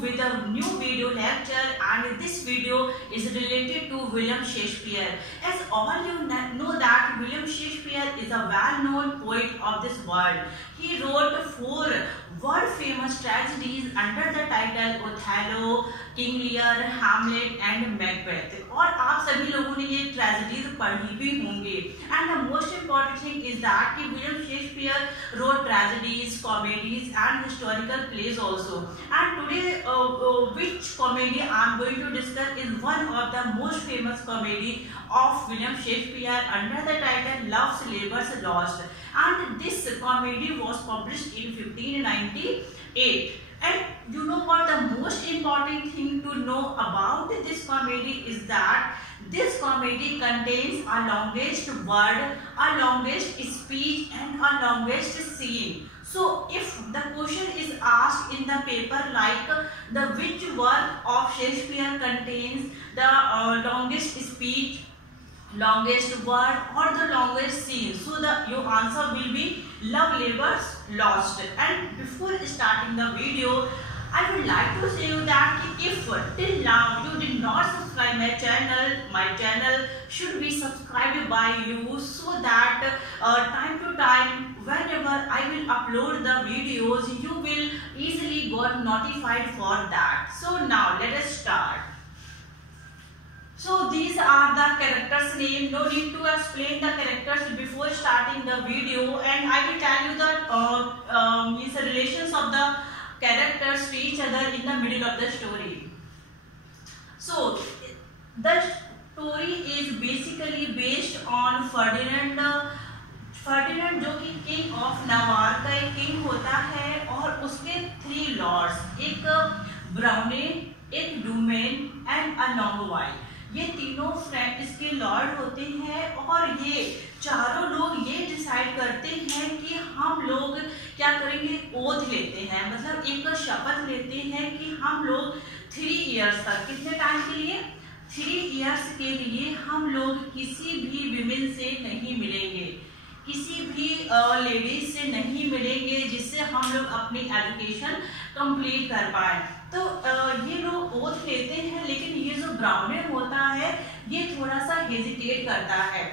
with a new video lecture, and this video is related to William Shakespeare. As all you know that William Shakespeare is a well-known poet of this world. He wrote 4 world-famous tragedies under the title Othello, King Lear, Hamlet and Macbeth. और आप सभी लोगों ने ये tragedies पढ़ी भी होंगे. And the most important thing is that William Shakespeare wrote tragedies, comedies and historical plays also. And today which comedy I am going to discuss is one of the most famous comedy of William Shakespeare under the title Love's Labour's Lost. And this comedy was published in 1598. And you know what, the most important thing to know about this comedy is that this comedy contains a longest word, a longest speech and a longest scene. So if the question is asked in the paper like the which work of Shakespeare contains the longest speech, longest word or the longest scene, so your answer will be Love Labour's Lost. And before starting the video, I would like to say you that if till now you did not subscribe my channel should be subscribed by you, so that time to time whenever I will upload the videos you will easily got notified for that. So now let us start. So these are the characters' name. No need to explain the characters before starting the video, and I will tell you the relations of the characters to each other in the middle of the story. So the story is basically based on Ferdinand जो कि king of नावार का एक king होता है और उसके 3 Lord's, एक ब्राउनेन, एक डूमेन एंड अ लॉन्गवाइल. ये तीनों फ्रेंड इसके लॉर्ड होते हैं और ये चारों लोग ये डिसाइड करते हैं कि हम लोग क्या करेंगे, ओथ लेते हैं, मतलब एक शपथ लेते हैं कि हम लोग 3 इयर्स तक, कितने टाइम के लिए, 3 इयर्स के लिए हम लोग किसी भी विमेन से नहीं मिलेंगे, किसी भी लेडीज से नहीं मिलेंगे जिससे हम लोग अपनी एजुकेशन कंप्लीट कर पाए. तो ये लोग ओथ लेते हैं, लेकिन ये जो ब्राउनेन होता है ये थोड़ा सा हेजिटेट करता है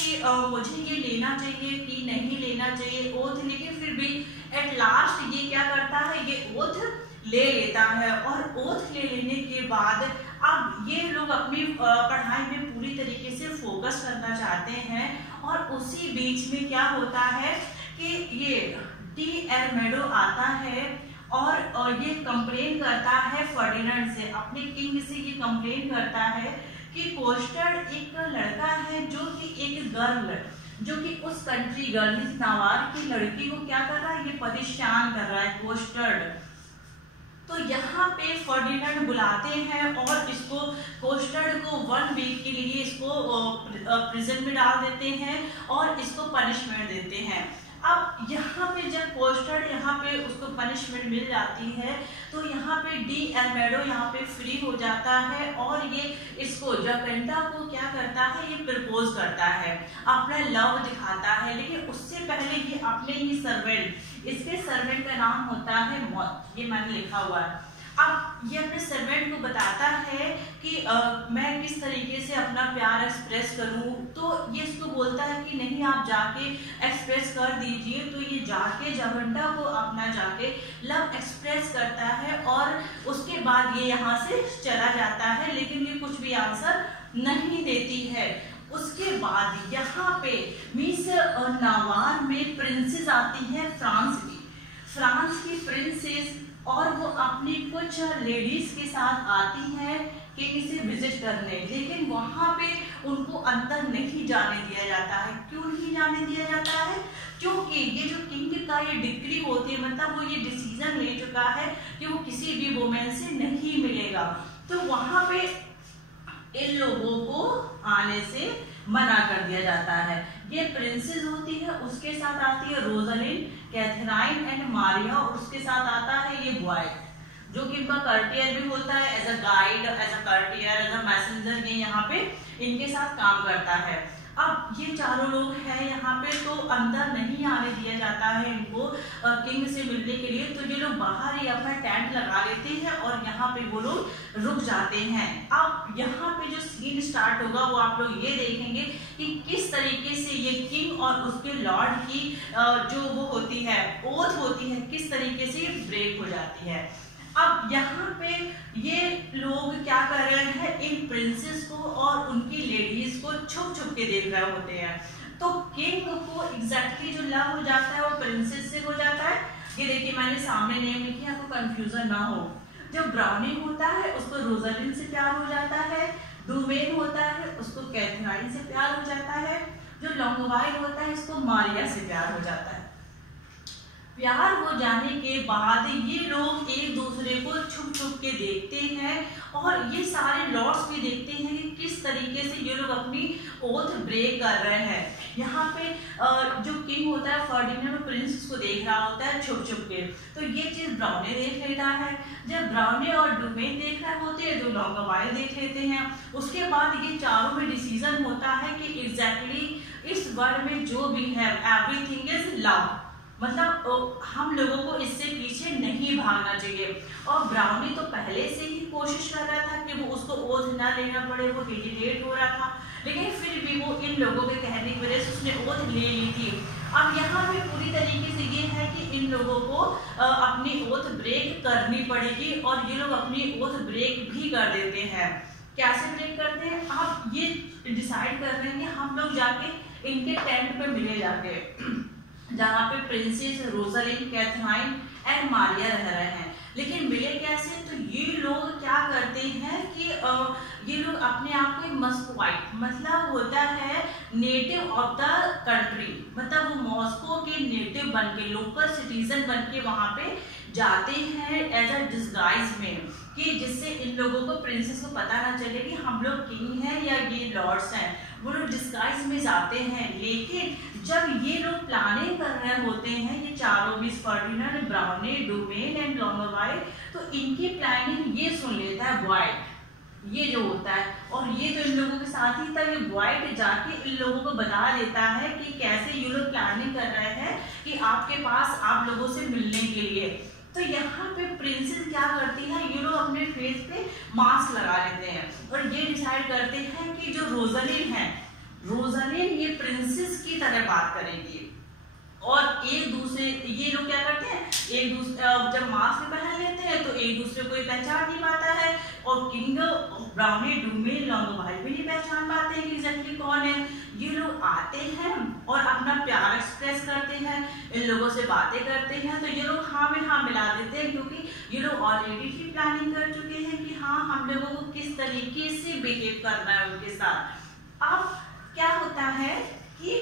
कि मुझे ये लेना चाहिए कि नहीं लेना चाहिए ओथ, लेकिन फिर भी एट लास्ट ये क्या करता है, ये ओथ ले लेता है. और ओथ ले लेने के बाद अब ये लोग अपनी पढ़ाई में पूरी तरीके से फोकस करना चाहते हैं. और उसी बीच में क्या होता है कि ये टी.एल.मेडो आता है और ये कंप्लेन करता है फर्डिनेंड से, अपने किंग से ये कंप्लेन करता है कि कोस्टर्ड एक लड़का है जो कि एक गर्ल, जो कि उस कंट्री गर्ल नावार की लड़की को क्या कर रहा है, ये परेशान कर रहा है कोस्टर्ड. तो यहाँ पे फर्डिनेंड बुलाते हैं और इसको कोस्टर्ड को 1 वीक के लिए इसको प्रिजन में डाल देते हैं और इसको पनिशमेंट देते हैं. अब यहाँ पे जब कोस्टर्ड यहाँ पे उसको पनिशमेंट मिल जाती है तो यहाँ पे टी.एल.मेडो यहाँ पे फ्री हो जाता है और ये इसको जकंटा को क्या करता है, ये प्रपोज करता है, अपना लव दिखाता है. लेकिन उससे पहले ये अपने ही सर्वेंट, इसके सर्वेंट का नाम होता है मॉथ, ये मैंने लिखा हुआ है. अब ये अपने सर्वेंट को बताता है कि मैं किस तरीके से अपना प्यार एक्सप्रेस करूं. तो ये इसको बोलता है कि नहीं आप जाके एक्सप्रेस कर दीजिए. तो ये जाके जगंटा को अपना जाके लव एक्सप्रेस करता है और उसके बाद ये यहाँ से चला जाता है, लेकिन ये कुछ भी आंसर नहीं देती है. उसके बाद यहाँ पे मिस नावार में प्रिंसेस आती है फ्रांस की प्रिंसेस, और वो अपनी कुछ लेडीज के साथ आती है किंग से विजिट करने. लेकिन वहां पे उनको अंदर नहीं जाने दिया जाता है. क्यों नहीं जाने दिया जाता है, क्योंकि ये जो किंग का ये डिक्री होती है, मतलब वो ये डिसीजन ले चुका है कि वो किसी भी वुमेन से नहीं मिलेगा. तो वहां पे इन लोगों को आने से मना कर दिया जाता है. ये प्रिंसेस होती है, उसके साथ आती है रोजालिन, कैथराइन एंड मारिया, और उसके साथ आता है ये बॉय जो कि इनका कर्टियर भी होता है, as a guide, as a courtier, as a messenger, ये यहाँ पे इनके साथ काम करता है. अब अब ये चारों लोग हैं यहाँ पे, तो अंदर नहीं आने दिया जाता है इनको किंग से मिलने के लिए। तो ये लोग बाहर ही अपना टेंट लगा लेते हैं और यहाँ पे वो लोग रुक जाते हैं। अब यहाँ पे जो सीन स्टार्ट होगा वो आप लोग ये देखेंगे कि किस तरीके से ये किंग और उसके लॉर्ड की जो वो होती है ओथ होती है, किस तरीके से ये ब्रेक हो जाती है। अब यहाँ पे ये लोग क्या कर रहे हैं, इन प्रिंसेस को और उनकी लेडीज को छुप छुप के देख रहे होते हैं। तो किंग को एग्जैक्टली जो लव हो जाता है वो प्रिंसेस से हो जाता है। ये देखिए मैंने सामने नेम लिखी है, आपको कंफ्यूजन ना हो। जो ब्राउनी होता है उसको रोजालिन से प्यार हो जाता है, डुमेन होता है उसको कैथरीन से प्यार हो जाता है, जो लॉन्गवाइल होता है इसको मारिया से प्यार हो जाता है। प्यार हो जाने के बाद ये लोग एक दूसरे को छुप छुप के देखते हैं और ये सारे लॉर्ड्स भी देखते हैं कि किस तरीके से ये लोग अपनी ओथ ब्रेक कर रहे हैं। यहाँ पे जो किंग होता है फर्डिनेंड प्रिंसेस को देख रहा होता है छुप छुप के, तो ये चीज ब्राउने देख लेता है। जब ब्राउने और डुमेन देख रहे होते हैं तो लॉन्गवाइल देख लेते हैं। उसके बाद ये चारों में डिसीजन होता है कि एग्जैक्टली इस वर्ल्ड में जो भी है एवरीथिंग इज लव, मतलब हम लोगों को इससे पीछे नहीं भागना चाहिए। और ब्राउनी तो पहले से ही कोशिश कर रहा था कि वो उसको ओथ ना लेना पड़े, वो हेजिटेट हो रहा था, लेकिन फिर भी वो इन लोगों के कहने की वजह से उसने ओथ ले ली थी। अब यहाँ पे पूरी तरीके से ये है कि इन लोगों को अपनी ओथ ब्रेक करनी पड़ेगी और ये लोग अपनी ओथ ब्रेक भी कर देते हैं। कैसे ब्रेक करते हैं, आप ये डिसाइड कर रहे हैं कि हम लोग जाके इनके टेंट पे मिले जाके, जहाँ पे princess Rosalin, Catherine and Maria रह रहे हैं। लेकिन मिले कैसे, तो ये लोग क्या करते हैं कि ये लोग अपने आप को मस्कोवाइट, मतलब होता है नेटिव ऑफ द कंट्री, मतलब वो मॉस्को के नेटिव बन के, लोकल सिटीजन बन के वहां पे जाते हैं एज अ डिस्गाइज में, कि जिससे इन लोगों को प्रिंसेस को पता ना चले कि हम लोग किंग हैं या ये लॉर्ड्स हैं। वो लोग डिस्गाइज में जाते हैं। लेकिन जब ये लोग प्लानिंग कर रहे होते हैं, ये चारों भी, फर्डिनेंड, ब्राउने, डुमेन एंड लॉन्गवाइल, तो इनकी प्लानिंग ये सुन लेता है व्हाइट, ये जो होता है, और ये तो इन लोगों के साथ ही था। ये व्हाइट जाके इन लोगों को बता देता है कि कैसे ये लोग प्लानिंग कर रहे हैं कि आपके पास आप लोगों से मिलने के लिए। तो यहाँ पे प्रिंसेस क्या करती है, ये लोग अपने फेस पे मास्क लगा लेते हैं और ये डिसाइड करते हैं कि जो रोजालिन है, रोजालिन ये प्रिंसेस की तरह बात करेगी। और एक दूसरे, ये लोग क्या करते हैं, एक दूसरे जब मास्क पहन लेते हैं तो एक दूसरे को ये पहचान नहीं पाता है, और किंग, ब्राउनी, डुमेन, लॉन्गवाइल भी नहीं पहचान पाते हैं कि एग्जैक्टली कौन है। ये लोग आते हैं और अपना प्यार एक्सप्रेस करते हैं, इन लोगों से बातें करते हैं, तो ये लोग हाँ में हाँ मिला देते हैं, क्योंकि ये लोग ऑलरेडी ही प्लानिंग कर चुके हैं कि हाँ हम लोगों को किस तरीके से बिहेव करना है उनके साथ। अब क्या होता है कि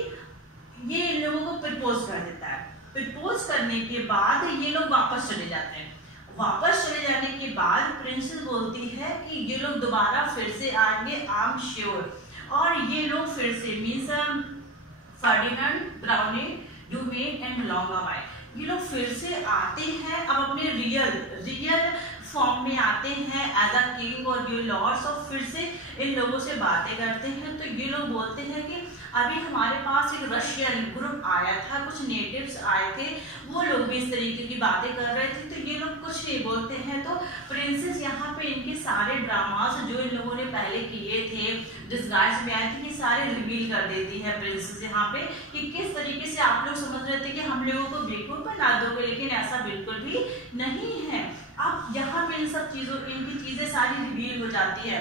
ये इन लोगों को प्रपोज कर देता है। प्रपोज करने के बाद ये लोग वापस चले जाते हैं। वापस चले जाने के बाद प्रिंसेस बोलती है कि ये लोग दोबारा फिर से आएंगे, आई एम श्योर। और ये लोग फिर से मीन्स फर्डिनेंड, ब्राउनी, डुमेन एंड लॉन्गवाइल, ये लोग फिर से आते हैं, अब अपने रियल फॉर्म में आते हैं एज अ किंग और ये लॉर्ड्स, और फिर से इन लोगों से बातें करते हैं। तो ये लोग बोलते हैं कि अभी हमारे पास एक रशियन ग्रुप आया था, कुछ नेटिव्स आए थे, वो लोग भी इस तरीके की बातें कर रहे थे, तो ये लोग कुछ नहीं बोलते हैं। तो प्रिंसेस यहाँ पे इनके सारे ड्रामास जो इन लोगों ने पहले किए थे, डिस्गाइज में आए थे, ये सारे रिवील कर देती है प्रिंसेस यहाँ पे, कि किस तरीके से आप लोग समझ रहे थे कि हम लोगों को बेवकूफ बना दोगे, लेकिन ऐसा बिल्कुल भी नहीं है। अब यहाँ पे इन सब चीजों, इनकी चीजें सारी रिवील हो जाती है।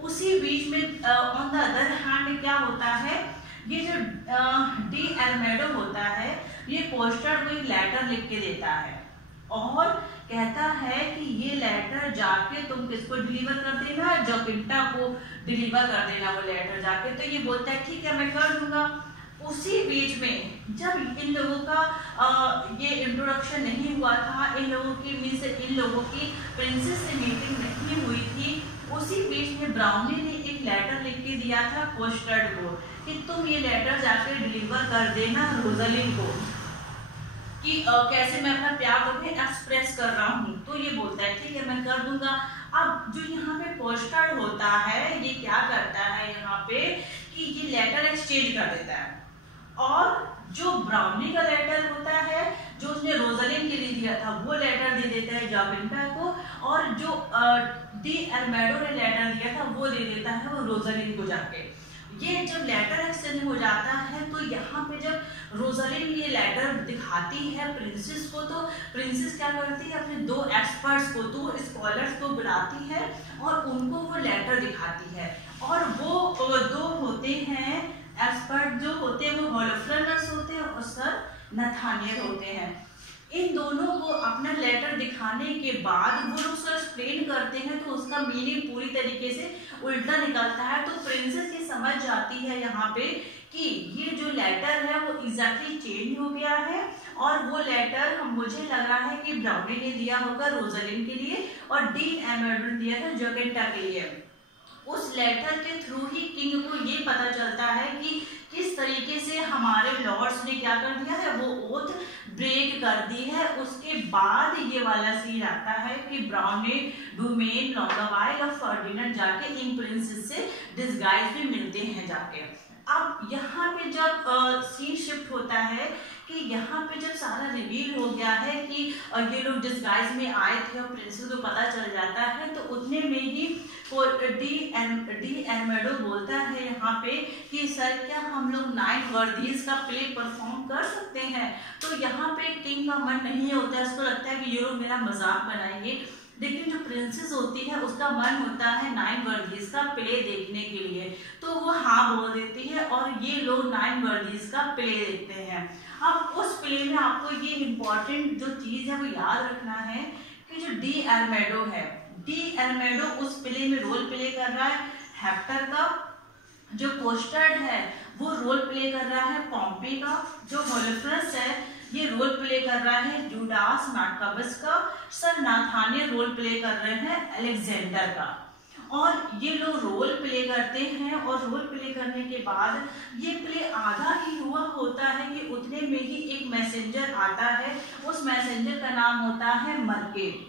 उसी बीच में ऑन द अदर हैंड क्या होता है, ये जो डी एल्मेडो होता है, ये पोस्टर को एक लेटर लिख के देता है और कहता है कि ये लेटर जाके तुम किसको डिलीवर कर देना, जोकिंटा को डिलीवर कर देना वो लेटर जाके। तो ये बोलता है ठीक है मैं कर दूंगा। उसी बीच में जब इन लोगों का ये इंट्रोडक्शन नहीं हुआ था, इन लोगों की मीन्स इन लोगों की प्रिंसेस से मीटिंग नहीं हुई थी, उसी बीच में ब्राउनी ने एक लेटर लिख के दिया था पोस्टर्ड को कि तुम ये लेटर जाकर डिलीवर कर देना रोजालिन को, कि कैसे मैं अपना प्यार तुम्हें एक्सप्रेस कर रहा हूँ। तो ये बोलता है ठीक है मैं कर दूंगा। अब जो यहाँ पे पोस्टर्ड होता है, ये क्या करता है यहाँ पे कि ये लेटर एक्सचेंज कर देता है। और जो ब्राउनी का लेटर होता है जो उसने रोजालिन के लिए दिया था वो लेटर दे देता है जाबिंटा को, और जो डी एल्मेडो ने लेटर दिया था वो दे देता है वो रोजालिन को जाके। ये जब लेटर एक्सचेंज हो जाता है तो यहाँ पे जब रोजालिन ये लेटर दिखाती है प्रिंसेस को, तो प्रिंसेस क्या करती है अपने दो एक्सपर्ट्स को, दो स्कॉलर्स को बुलाती है और उनको वो लेटर दिखाती है। और वो दो होते हैं एक्सपर्ट जो होते हैं वो होलोफ्रेनस होते हैं और सर नाथानियल होते हैं। इन दोनों को अपना लेटर दिखाने के बाद वो लोग सर एक्सप्लेन करते हैं तो उसका मीनिंग पूरी तरीके से उल्टा निकलता है। तो प्रिंसेस ये समझ जाती है यहाँ पे कि ये जो लेटर है वो एग्जैक्टली चेंज हो गया है, और वो लेटर मुझे लग रहा है कि ब्राउनी ने दिया होगा रोजालिन के लिए और डी एल्मेडो ने दिया था जाबिंटा के लिए। उस लेटर के थ्रू ही किंग को ये पता चलता है कि किस तरीके से हमारे लॉर्ड्स ने क्या कर दिया है, वो ओथ ब्रेक कर दी है। उसके बाद ये वाला सीन आता है कि ब्राउन ने डुमेन लॉन्गावाइल और फर्डिनेंड जाके इन प्रिंसेस से डिस्गाइज में मिलते हैं जाके। अब यहाँ पे जब सीन शिफ्ट होता है कि यहाँ पे जब सारा रिवील हो गया है कि ये लोग डिस्गाइज में आए थे और प्रिंसेस को पता चल जाता है, तो उतने में ही डी एल्मेडो बोलता है यहाँ पे कि सर क्या हम लोग 9 वर्दीज का प्ले परफॉर्म कर सकते हैं। तो यहाँ पे किंग का मन नहीं होता है, उसको लगता है कि ये लोग मेरा मजाक बनाएंगे, लेकिन जो प्रिंसेस होती है उसका मन होता है 9 वर्दीज का प्ले देखने के लिए, तो वो हाँ बोल देती है और ये लोग 9 वर्दीज का प्ले देखते हैं। अब उस प्ले में आपको ये इम्पोर्टेंट जो चीज है वो याद रखना है कि जो डी एल्मेडो है, डी एल्मेडो उस प्ले में रोल प्ले कर रहा है हेक्टर का, जो कोस्टर्ड है वो रोल प्ले कर रहा है पॉम्पी का, जो होलोफ्रस है ये रोल प्ले कर रहा है जूडास मार्कबस का, सर नाथानियल रोल प्ले कर रहे हैं अलेक्जेंडर का। और ये लोग रोल प्ले करते हैं और रोल प्ले करने के बाद ये प्ले आधा ही हुआ होता है कि उतने में ही एक मैसेंजर आता है, उस मैसेंजर का नाम होता है मर्केट।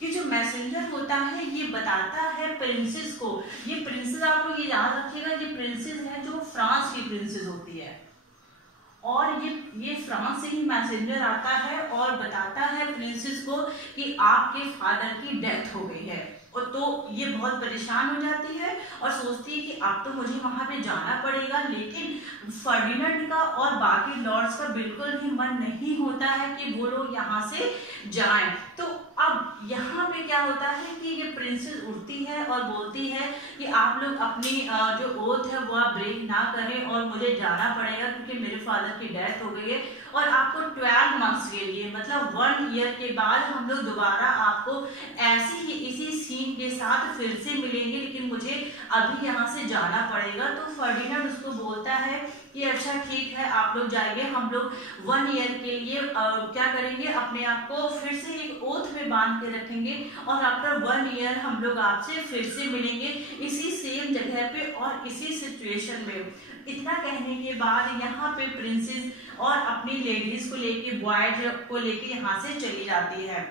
ये जो मैसेंजर होता है ये बताता है प्रिंसेस को, ये प्रिंसेस आप लोग ये याद रखिएगा, ये प्रिंसेस है जो फ्रांस की प्रिंसेस होती है, और ये फ्रांस से ही मैसेंजर आता है और बताता है प्रिंसेस को कि आपके फादर की डेथ हो गई है। और तो ये बहुत परेशान हो जाती है और सोचती है कि अब तो मुझे वहां पे जाना पड़ेगा, लेकिन फर्डिनेंड का और बाकी लॉर्ड्स का बिल्कुल ही मन नहीं होता है कि वो लोग यहाँ से जाएं। तो अब यहाँ पे क्या होता है कि ये प्रिंसेस उठती है और बोलती है कि आप लोग अपनी जो ओथ है वो आप ब्रेक ना करें और मुझे जाना पड़ेगा क्योंकि मेरे फादर की डेथ हो गई है, और आपको 12 मंथ्स के लिए मतलब 1 ईयर के बाद हम लोग दोबारा आपको ऐसे ही इसी सीन के साथ फिर से मिलेंगे, लेकिन मुझे अभी यहाँ से जाना पड़ेगा। तो फर्डिनेंड उसको बोलता है कि अच्छा ठीक है आप लोग जाइए, हम लोग 1 ईयर के लिए क्या करेंगे, अपने आप को फिर से एक ओथ में बांध के रखेंगे और आफ्टर 1 ईयर हम लोग आपसे फिर से मिलेंगे इसी सेम जगह पे और इसी सिचुएशन में। इतना कहने के बाद यहाँ पे प्रिंसेस और अपनी लेडीज को लेके बॉयज को लेके यहाँ से चली जाती है।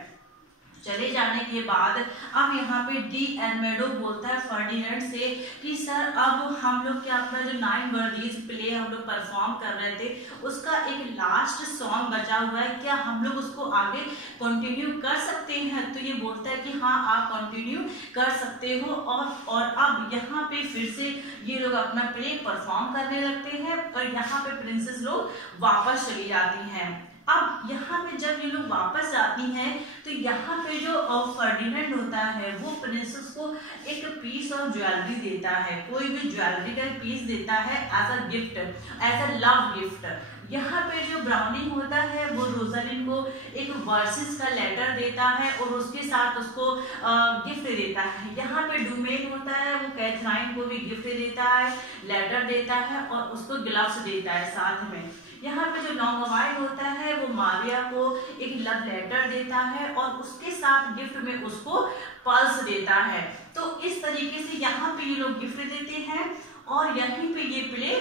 चले जाने के बाद अब यहाँ पे डी एल्मेडो बोलता है फर्डिनेंड से कि सर अब हम लोग क्या अपना जो 9 वर्दीज प्ले हम लोग परफॉर्म कर रहे थे उसका एक लास्ट सॉन्ग बचा हुआ है, क्या हम लोग उसको आगे कंटिन्यू कर सकते हैं। तो ये बोलता है कि हाँ आप कंटिन्यू कर सकते हो, और अब यहाँ पे फिर से ये लोग अपना प्ले परफॉर्म करने लगते हैं और यहाँ पे प्रिंसेस लोग वापस चली जाती हैं। अब यहाँ पे जब ये लोग वापस आती हैं तो यहाँ पे जो फर्डिनेंड होता है वो प्रिंसेस को एक पीस ऑफ ज्वेलरी देता है, कोई भी ज्वेलरी का पीस देता है as a gift, as a love gift. यहाँ पे जो ब्राउनिंग होता है वो रोजालिन को एक वर्सेस का लेटर देता है और उसके साथ उसको गिफ्ट देता है। यहाँ पे डुमेन होता है वो कैथराइन को भी गिफ्ट देता है, लेटर देता है और उसको ग्लव्स देता है साथ में। यहाँ पे जो लॉन्गावाइल होता है वो मारिया को एक लव लेटर देता है और उसके साथ गिफ्ट में उसको पर्स देता है। तो इस तरीके से यहाँ पे ये लोग गिफ्ट देते हैं और यहीं पे ये प्ले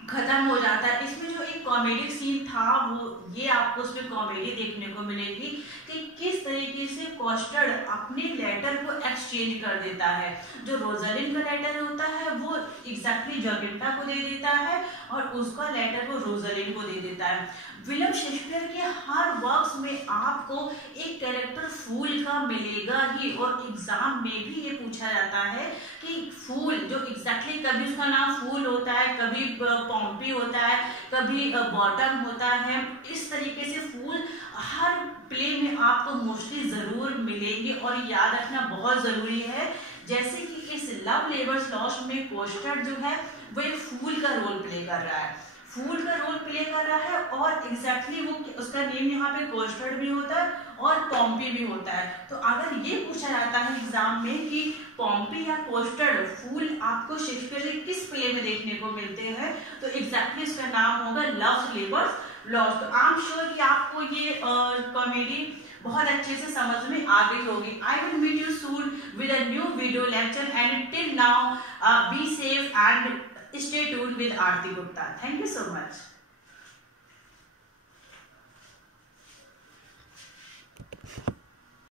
खत्म हो जाता है। इसमें जो एक कॉमेडिक सीन था वो ये आपको उसमें कॉमेडी देखने को मिलेगी कि कि किस तरीके से कॉस्टर्ड अपने लेटर को एक्सचेंज कर देता है। जो रोजालिन का लेटर होता है वो एग्जैक्टली जॉर्जेट्टा को दे देता है और उसका लेटर वो रोजालिन को दे देता है। विलियम शेक्सपियर के हर वर्क्स में आपको एक कैरेक्टर फूल का मिलेगा ही, और एग्जाम में भी ये पूछा जाता है कि फूल जो एग्जैक्टली कभी उसका नाम फूल होता है, कभी पॉम्पी होता है, कभी बॉटम होता है। इस तरीके से फूल हर प्ले में आपको मोस्टली जरूर मिलेंगे और याद रखना बहुत जरूरी है। जैसे कि इस लव लेबर्स लॉस्ट में कॉस्टर्ड जो है वो एक फूल का रोल प्ले कर रहा है, फूल का रोल प्ले कर रहा है, और एग्जैक्टली वो उसका नेम यहाँ पे कॉस्टर्ड भी होता है और पॉम्पी भी होता है। तो अगर ये पूछा जाता है एग्जाम में कि पॉम्पी या कॉस्टर्ड फूल आपको शेक्सपियर के किस प्ले में देखने को मिलते हैं, तो एग्जैक्टली इसका नाम होगा लव लेबर्स लॉस्ट। तो आई एम श्योर कि आपको ये कॉमेडी बहुत अच्छे से समझ में आ गई होगी। I will meet you soon with a new video lecture, and till now be safe and stay tuned with Aarti Gupta. Thank you so much.